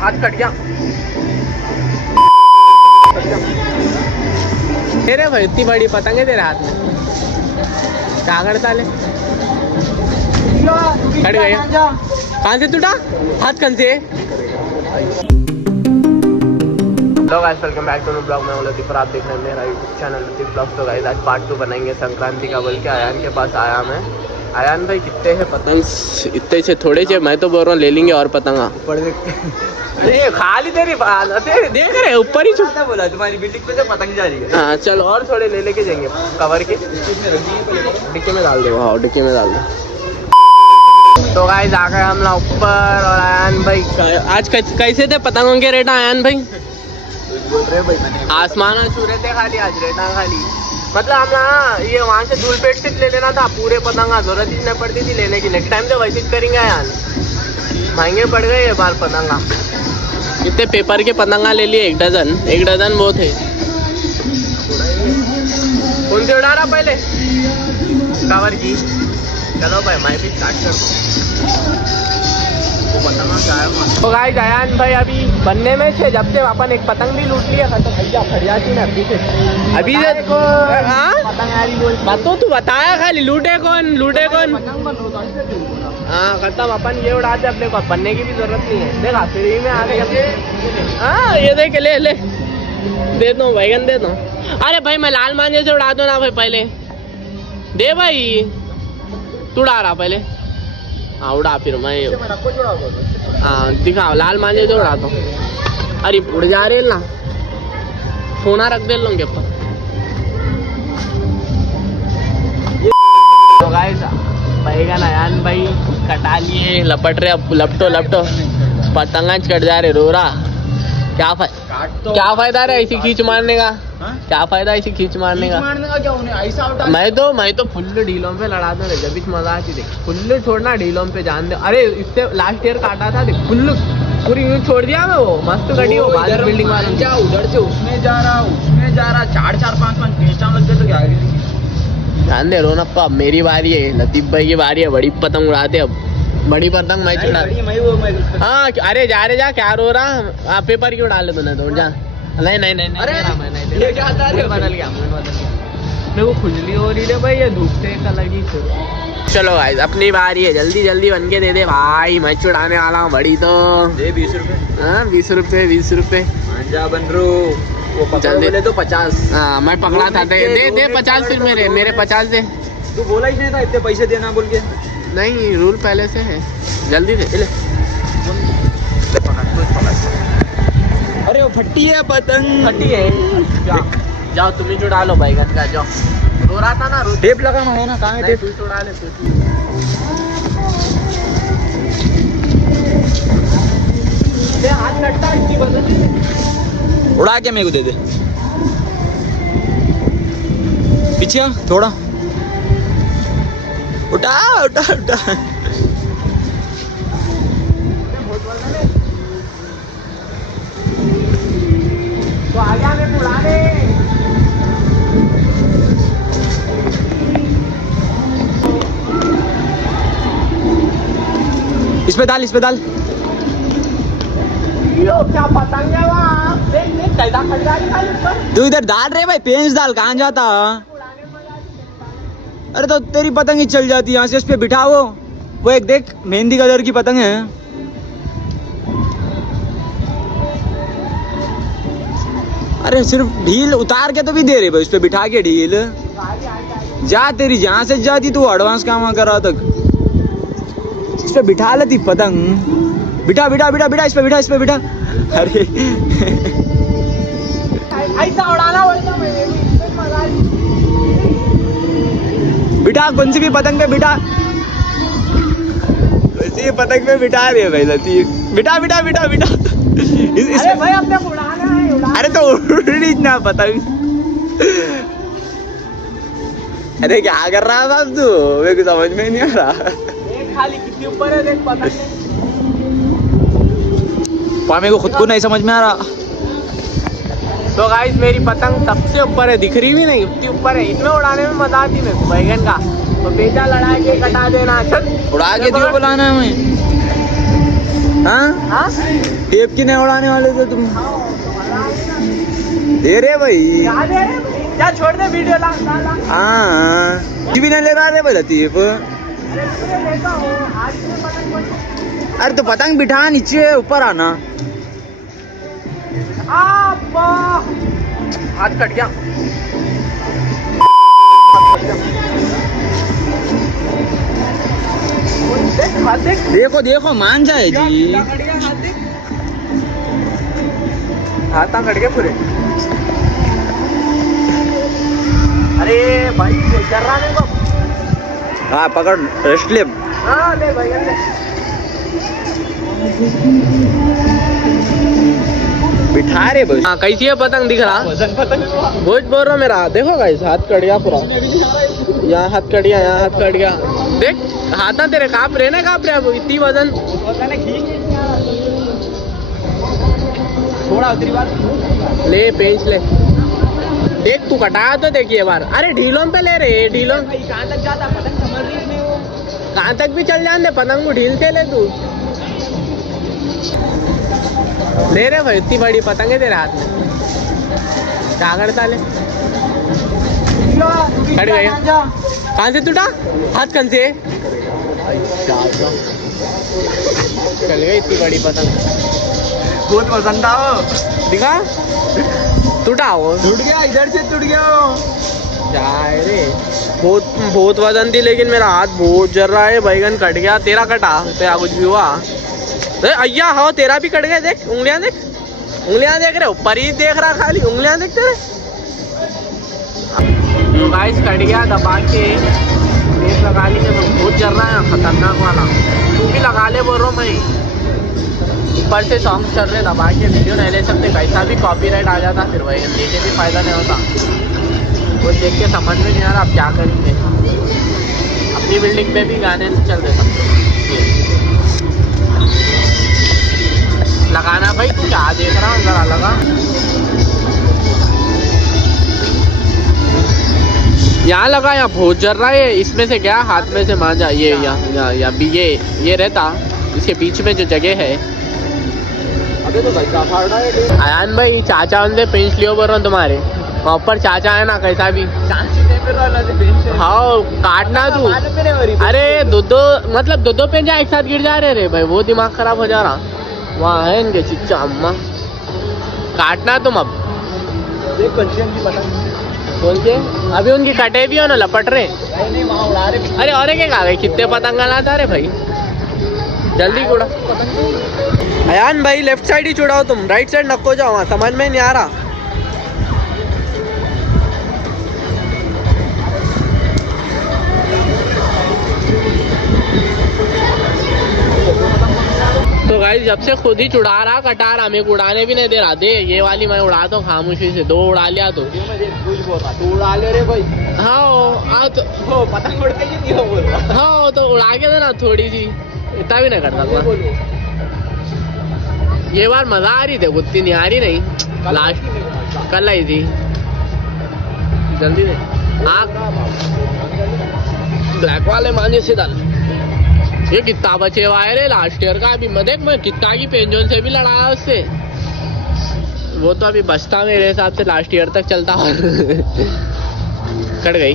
हाथ कट गया। तेरे भाई इतनी बड़ी पतंग है तेरे हाथ में, क्या करता ले? कट गई। कहाँ से टूटा? हाथ कहाँ से? Hello guys, welcome back to new blog में लतीफ़, आप देख रहे हैं मेरा यूट्यूब चैनल लतीफ़ ब्लॉग। तो गाइस आज पार्ट 2 बनाएंगे संक्रांति का। बोल के आयान के पास आया मैं। आयान भाई कितने हैं पतंग? इतने से थोड़े से, मैं तो बोल रहा हूँ ले लेंगे और पतंगा। अरे खाली तेरी बात देख रहे ऊपर ही छुपता बोला, तुम्हारी बिल्डिंग पे से पतंग जा रही है। हाँ चल, और थोड़े ले लेके जाएंगे कवर के। डिक्की में डाल दो। हाँ डिक्की में डाल दो। तो गाइस आ गए हम लोग ऊपर। और आयान भाई आज कैसे थे पतंगों के रेट आयान भाई? बोल रहे भाई आसमान छू रहे थे खाली आज रेटा खाली। मतलब हम ना ये वहाँ से धूल पेट से ले लेना था पूरे पतंगा, जरूरत ही नहीं पड़ती थी लेने की। नेक्स्ट टाइम तो वैसे ही करेंगे यार, महंगे पड़ गए ये बार पतंगा। कितने पेपर के पतंगा ले लिए? 1 डजन। 1 डजन वो थे। कौन से उड़ा रहा पहले? कवर की। चलो भाई मैं भी स्टार्ट कर। तो गाइस आयान भाई अभी बनने में थे, जब से अपन एक पतंग भी लूट लिया खत्म। भैया फट जाती ना अभी से। अभी से तो तू बताया खाली लूटे कौन हाँ खत्म। अपन ये उड़ाते अपने को, बनने की भी जरूरत नहीं है। देखा फ्री में आ गए। हाँ ये देख ले दे दो बैगन दे दो। अरे भाई मैं लाल मांझे से उड़ा दो ना भाई पहले दे भाई। तू उड़ा रहा पहले? हाँ उड़ा फिर मैं। हाँ दिखाओ लाल मांझे जो उड़ा दो। अरे उड़ जा रहे ना, सोना रख दे लोगे ऊपर। तो गाइस बैगन आयान भाई कटा लिए, लपट रहे। अब लपटो पतंगा कट जा रहे। रो रहा क्या फायदा है ऐसी खींच मारने का? क्या फायदा ऐसी खींच मारने का? क्या उन्हें ऐसा उठा? मैं तो फुल ढीलों पे लड़ा दो। जब भी मजा आती देख, फुल छोड़ना ढीलों पे जान दे। अरे इससे लास्ट ईयर काटा था देख, फुल पूरी यूं छोड़ दिया मैं। वो मस्त कटी वो बाजू बिल्डिंग वाले जा, उधर से उसमें जा रहा 4-4-5 पेचा लग गए तो क्या ध्यान दे। रोनप्पा अब मेरी बारी है, लतीफ़ भाई की बारी है। बड़ी पतंग उड़ाते अब, बड़ी पतंग मैं चढ़ा। हाँ अरे जा क्या रो रहा? पेपर क्यों डाले तूने? तो जा। नहीं अरे ये क्या बदल गया मेरे को खुजली हो रही है भाई, ये धूप से अलग ही। चलो गाइस अपनी बारी है, जल्दी बन के दे दे भाई। मैं चुड़ाने वाला हूँ बड़ी। तो दे 20 रुपए। हाँ 20 रुपए जा बन रो। वो जल्दी तो 50। हाँ मैं पकड़ा था। दे 50 फिर मेरे 50 दे। तू बोला ही नहीं था इतने पैसे देना बोल के। नहीं रूल पहले से है, जल्दी दे। अरे वो फट्टी है पतंग, फट्टी है। जाओ तुम ही चुड़ा लो बैगन का। जाओ रो रहा था ना, टेप लगाना है ना। कहाँ है टेप? तू चुड़ा ले। हाथ कटता इसकी बदल। उड़ा के मेरे को दे दे। पीछे थोड़ा उठा। तो आगे हमें उड़ा दे। इस पे डाल। यो क्या पतंग है वहाँ? देख कैसा खड़ रहा है। तू इधर डाल रहे भाई, पेंच डाल। कहाँ जाता? अरे तो तेरी पतंग ही चल जाती है यहाँ से। इस पे बिठाओ। वो एक देख मेहंदी कलर की पतंग है। अरे सिर्फ ढील उतार के तो भी दे रहे भाई, उस पे बिठा के ढील जा। तेरी जहाँ से जाती तू एडवांस काम करा तक। इस पे बिठा लेती पतंग। बिठा इस पे बिठा। अरे ऐसा उड़ाना बिठा। कौन सी भी पतंग पे बिठा, वैसी पतंग पे बिठा रहे भाई लतीफ़। बिठा। अरे भाई अपने उड़ाना है। अरे तो उड़ी ना पतंग। अरे क्या कर रहा है बाप तू? मेरे को समझ में नहीं आ रहा। खाली कितने ऊपर है देख पतंग। मेरे को खुद को नहीं समझ में आ रहा। तो गाइस मेरी पतंग सबसे ऊपर है, दिख रही भी नहीं, इतनी ऊपर है। इसमें उड़ाने में मजा आती मेरे को बैगन का। तो पेचा लड़ा के कटा देना। चल उड़ा के दियो बुलाना है हमें। हाँ टेप की नहीं उड़ाने वाले थे तुम? दे रहे भाई? क्या छोड़ दे वीडियो ला। हाँ भी नहीं ले रहा रे भाई लतीफ। अरे तो पतंग बिठा नीचे, ऊपर आना। हाथ कट गया। देखो देखो मान जाए जी। हाथ कट गए पूरे। अरे भाई चल रहा है। हाँ पकड़, रेस्ट ले। हाँ ले भाई ले। बिठा रे बस। हाँ कैसी है पतंग दिख रहा? बहुत बोल रहा मेरा। देखो गाइस हाथ कट गया पूरा। यहाँ हाथ कट गया, यहाँ हाथ कट गया। देख हाथ तेरे कांप रहे ना, कांप रहे अब इतनी वजन। थोड़ा उतरी बार ले, पेंच ले। देख तू कटाया तो देखिए बार। अरे ढीलों पे ले रहे, ढीलों कहाँ तक जाता पतंग समझ रही है वो। कहाँ तक भी चल जाने, पतंग को ढील के ले तू। ले रहे भाई, इतनी बड़ी पतंग है तेरे हाथ में, क्या करता ले? कट गई। कहाँ से टूटा हाथ? कन से चल गई इतनी बड़ी पतंग। बहुत पसंद था। दिखा टूटा वो, टूट गया, इधर से टूट गया। जाए रे, बहुत वजन थी, लेकिन मेरा हाथ बहुत जल रहा है। बैगन कट गया। तेरा कटा? तेरा कुछ भी हुआ? अय्या हाँ तेरा भी कट गया। देख उंगलियां, देख उंगलियां देख रहे, ऊपर ही देख रहा खाली, उंगलियां देखते रहे। तो गाइस कट गया, दबा के टेप लगा ली है। बहुत जल रहा है, खतरनाक वाला। तू भी लगा ले बोल रहा हूँ मैं। ऊपर से सॉन्ग चल रहे, दबा के वीडियो नहीं ले सकते, कैसा भी कॉपीराइट आ जाता, फिर वही लेके भी फायदा नहीं होता। वो देख के समझ में नहीं आ रहा अब क्या करेंगे। अपनी बिल्डिंग पे भी गाने चल रहे सब। लगाना भाई, तू क्या देख रहा है? जरा लगा। यहाँ लगा, यहाँ बहुत जल रहा है। इसमें से क्या हाथ में से मांझा, ये या भी ये रहता, इसके बीच में जो जगह है। अबे तो भाई क्या फाड़ रहा है? आयान भाई चाचा उनसे पेंच लियो बोल रहा हूँ तुम्हारे ऊपर। चाचा है ना कैसा भी। हाँ काटना तू। अरे दो मतलब दो पेंचा एक साथ गिर जा रहे रे भाई, वो दिमाग खराब हो जा रहा। वहाँ है इनके चिच्चा अम्मा। काटना तुम अब। कौन से? अभी उनकी कटे भी हो ना, लपट रहे। अरे और क्या खा गए? कितने पतंगा लाता रे भाई, जल्दी उड़ा। अयान भाई लेफ्ट साइड ही चुड़ाओ तुम, राइट साइड नको जाओ, वहाँ समझ में नहीं आ रहा। तो गाइस जब से खुद ही चुड़ा रहा, कटा रहा, मेरे को उड़ाने भी नहीं दे रहा। दे ये वाली मैं उड़ा तो खामोशी से, 2 उड़ा लिया तो। तू उड़ा ले रे भाई। हाँ तो पतंग उड़ गई नहीं बोल रहा। हाँ तो उड़ा के देना थोड़ी सी, इतना भी नहीं करता था। ये बार मजा आ रही थी, उतनी नहीं आ रही नहीं। लास्ट कल आई थी। जल्दी दे। हाँ ब्लैक वाले मांझे से डाल। ये कितना बचे हुआ है रे लास्ट ईयर का। अभी मैं देख, मैं कितना की पेंजोन से भी लड़ाया उससे। वो तो अभी बचता मेरे हिसाब से लास्ट ईयर तक चलता। कट गई।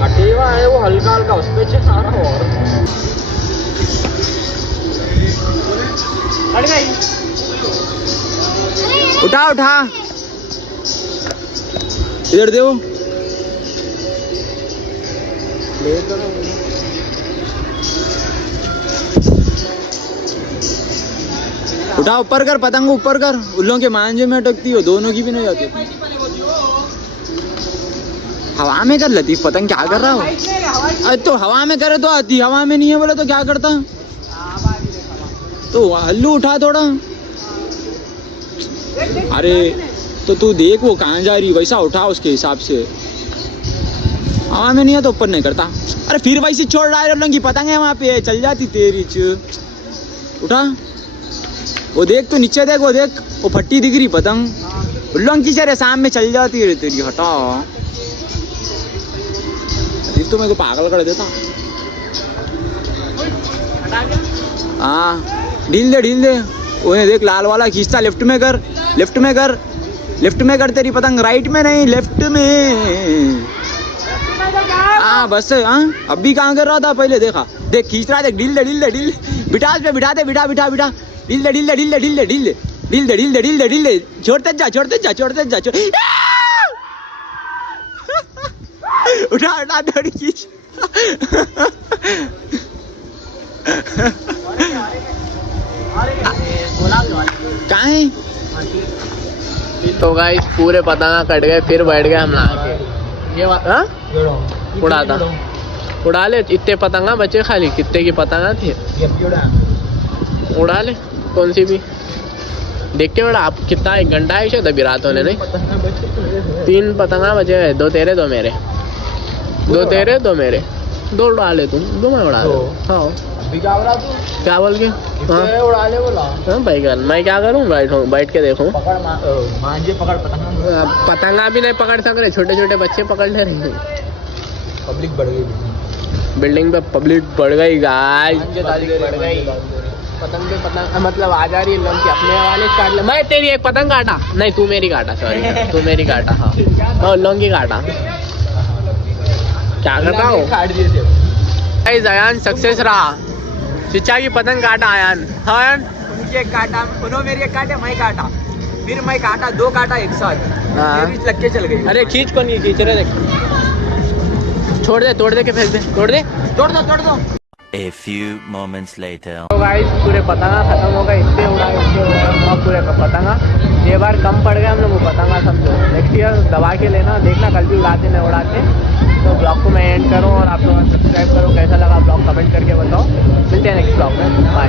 कटेवा है वो हल्का हल्का, उस पे से सारा और कट गई। उठा उठा, इधर दे। उठा, ऊपर कर, पतंग ऊपर कर। उल्लों के मांझे में अटकती हो, दोनों की भी नहीं जाती। हवा में कर लतीफ, पतंग क्या कर रहा हो? अरे तो हवा में करे तो आती, हवा में नहीं है बोला तो क्या करता? तो हल्लू उठा थोड़ा। अरे तो तू देख वो कहाँ जा रही, वैसा उठा उसके हिसाब से। हवा में नहीं है तो ऊपर नहीं करता। अरे फिर वैसे छोड़ रहा है, की पतंग है वहाँ पे, चल जाती तेरी। उठा, वो देख तो नीचे देख, वो देख वो फट्टी दिख रही पतंग। उल्लंग की चेहरे सामने चल जाती है तेरी। हटा, तो मेरे को पागल कर देता। हटा गया। हाँ ढील दे उन्हें देख लाल वाला खींचता, लेफ्ट में कर तेरी पतंग, राइट में नहीं लेफ्ट में। हाँ बस हाँ अभी कहाँ कर रहा था पहले, देखा देख खींच रहा, देख ढील दे बिठा पे बिठा ढील दे छोड़ते जा उठा थोड़ी खींच। कहाँ है? तो गाइस पूरे पतंगा कट गए, फिर बैठ गए हम नहा के। ये उड़ा ले, इतने पतंगा बचे खाली, कितने की पतंगा थी उड़ा ले, कौन सी भी देख के बड़ा। आप कितना 1 घंटा है शायद अभी रात होने, नहीं 3 पतंगा बचे गए, 2 तेरे 2 मेरे, 2 तेरे 2 मेरे, 2 उड़ा ले तुम, 2 मैं उड़ा ले। हाँ क्या बोल के उड़ा ले बोला। हाँ भाई कर, मैं क्या करूँ, बैठ के देखूँ। पकड़ पतंगा भी नहीं पकड़ सक रहे, छोटे छोटे बच्चे पकड़ ले रहे। पब्लिक बढ़ गई बिल्डिंग पे, पब्लिक बढ़ गई गाइस, बढ़ गई। पतंग पे पतंग मतलब आ जा रही है लोग की, अपने वाले काट ले। मैं तेरी एक पतंग काटा, नहीं तू मेरी काटा, सॉरी तू मेरी काटा। हाँ मैं लोग की काटा, क्या करता हूँ। अयान सक्सेस रहा, चिच्चा की पतंग काटा आयान। हाँ आयान उनके काटा, उन्होंने मेरी एक काटा, मैं काटा, फिर मैं काटा, 2 काटा एक साथ, मेरी लग के चल गई। अरे खींच कौन की खींच रहे, देख छोड़ दे, तोड़ दे के फेंक दे, तोड़ दो। A few moments later. तो गाइस पूरे पतंगा खत्म हो गए, इतने उड़ाए पूरे पतंगा। ये बार कम पड़ गए हम लोग को पतंगा, समझो नेक्स्ट ईयर दबा के लेना, देखना कल भी उड़ाते नहीं उड़ाते। तो ब्लॉग को मैं एंड करूँ और आप लोग सब्सक्राइब करो, कैसा लगा ब्लॉग कमेंट करके बताओ। मिलते हैं नेक्स्ट ब्लॉग में, बाय।